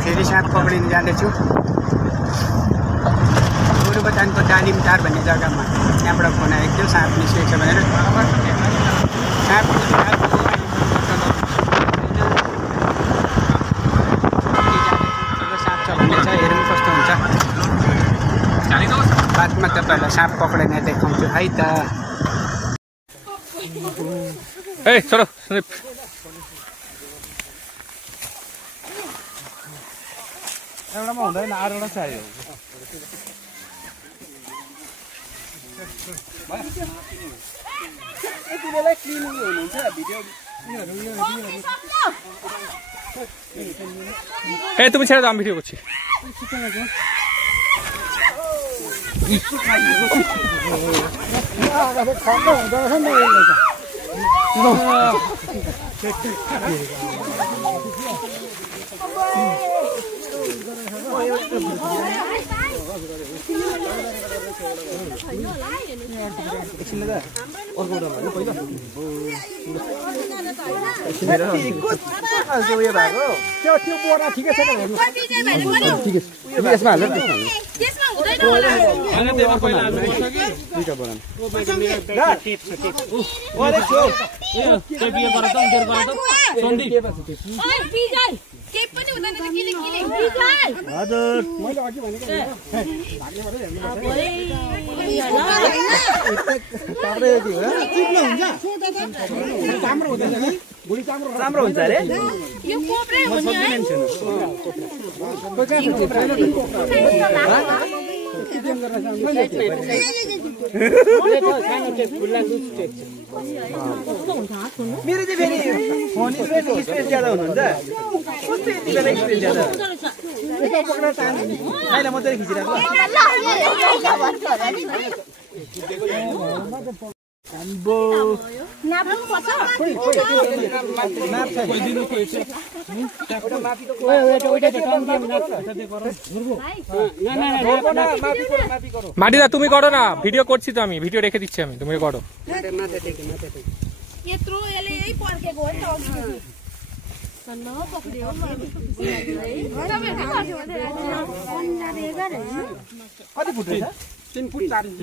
फेरि साँप पक्रिन जाँदैछु गोरुबथानको डालिमटार भन्ने जग्गामा। त्यहाँबाट फोन आएको थियो साँप निस्केको छ भनेर। साँप छ भन्ने छ, हेरौँ कस्तो हुन्छ। बादमा तपाईँहरूलाई साँप पक्रिने देखाउँछु है त। छोडो एउटामा हुँदैन, 8वटा चाहियो। यति बेला क्लिन हुनुहुन्छ भिडियो। তুমি ছেড়ে দাও, আমি ভিডিও করছি। त्यो बोरा ठिकै छ त हेर्नु। यसमा हाल्नु राम्रो हुन्छ अरे यो कोब्रे हुने है। मेरो चाहिँ फेरि फोन स्पेस ज्यादा हुनुहुन्छ। कस्तो यति बेला स्पेस ज्यादा पक्रेर अहिले मजाले खिचिरहेको। মাটিদা তুমি করো না, ভিডিও করছি তো, আমি ভিডিও রেখে দিচ্ছি, আমি তুমি করো। कति फुट रहेछ? 3 फुट 4 इन्च।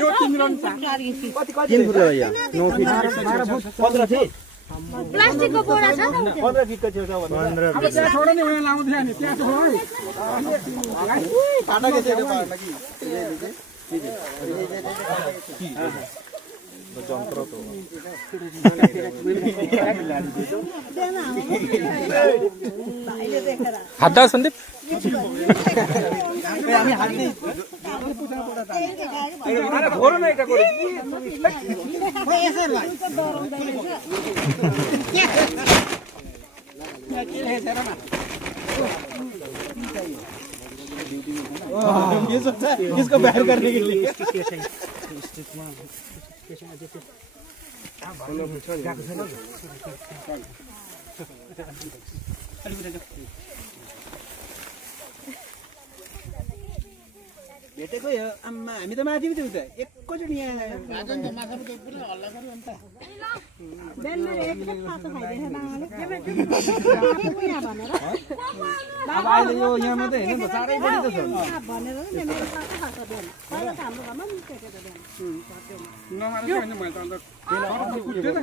यो 3 रन कति 3 फुट हो यो 9 फिट 12 फुट 15 फिट प्लास्टिकको बोरा छ 15 फिटको छेउछाउ भन्नु। अब त्यहाँ छोड नि उयो लाउँदै नि त्यहाँ छोड है। फाटा के छैन पार्न कि जन्त्र त हात दा सन्दीप। हामी हात दे अरे घोरो न एउटा गरे यसै भाइ ये सब था किसको बाहर करने के लिए भेटेको यो आम्मा हामी त माथि पनि थियो त एकैचोटि यहाँ भाजन त माछा पनि पुरै हल्ला गर्यो अन्त बेन मेरो एकखेप माछा खाइदिएछ नाले के भन्छ यहाँ भनेर अब अहिले यो यहाँ मात्रै हैन त चारै बढी त छ भनेर नि मेरो माछा खाछ बेन पहिला त हाम्रो घरमा पनि केटेको बेन नमारेको हैन मैले त अन्त सडकमा कुद्दैन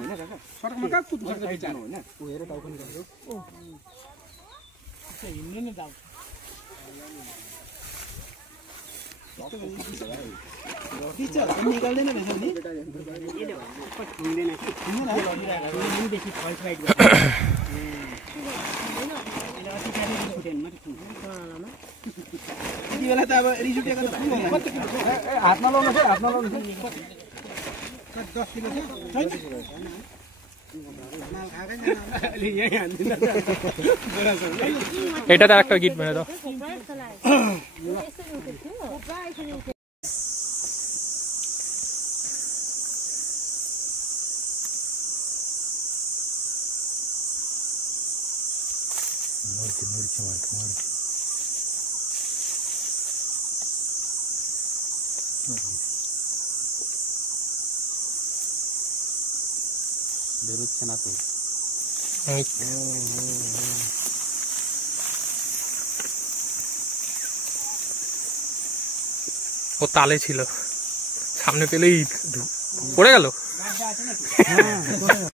सडकमा कहाँ कुद्छ बिचार हैन उ हेरे टाउकन गरेको ओ हिँड्नु नि दाउ टिचर निकाल्दैन रहेछ नि यसले हुँदैन हुँदैन बेसी फाइट फाइट गर्छ यति बेला त अब रिजुटेको त फुल होला हातमा लाउनु छ हातमा लाउनु छ 10 किलो छ এটা তার একটা গিট মেরে দাও বেরোচ্ছে না তো। ও তালে ছিল, সামনে পেলেই পড়ে গেল।